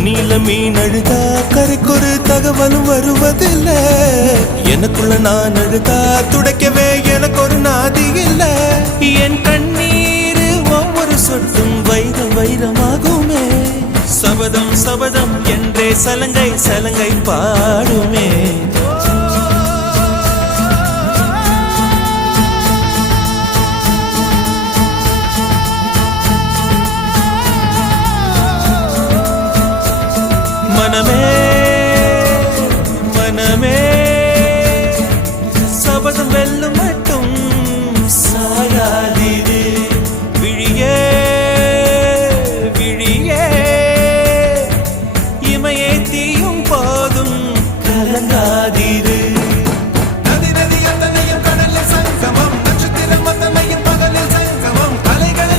தண்ணியில மீன் அழுதா கரைக்கொரு தகவலும் வருவதில்லை. எனக்குள்ள நான் அழுதா துடைக்கவே எனக்கு ஒரு நாதி இல்லை. என் கண்ணீர் ஒவ்வொரு சொட்டும் வைரம் வைரமாகுமே. சபதம் சபதம் என்றே சலங்கை சலங்கை பாடுமே. மனமே